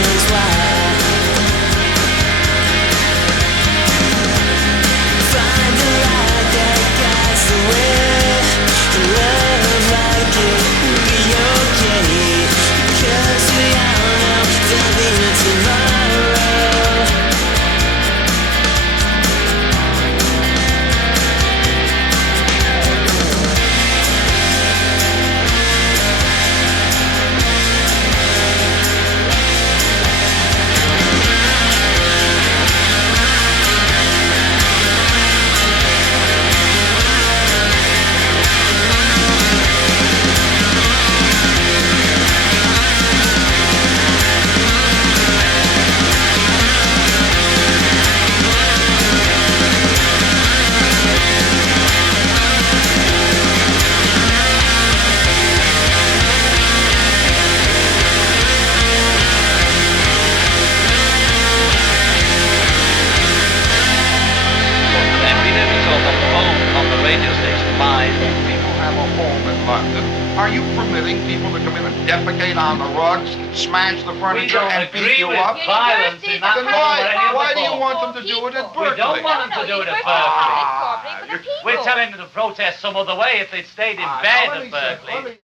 reasons why. Find the light that guides the way. Love like it will be okay, because we all know there'll be no tomorrow. People have a home in London. Are you permitting people to come in and defecate on the rugs, smash the furniture, and beat you up? Violence in that Then why do you want them to do it at Berkeley? We don't want them to do it at Berkeley. We're telling them to protest some other way if they'd stayed in bed at Berkeley.